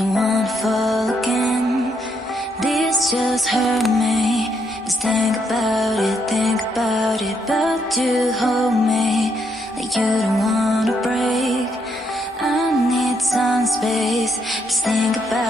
don't wanna fall again. This just hurt me. Just think about it, but you hold me like you don't wanna break. I need some space. Just think about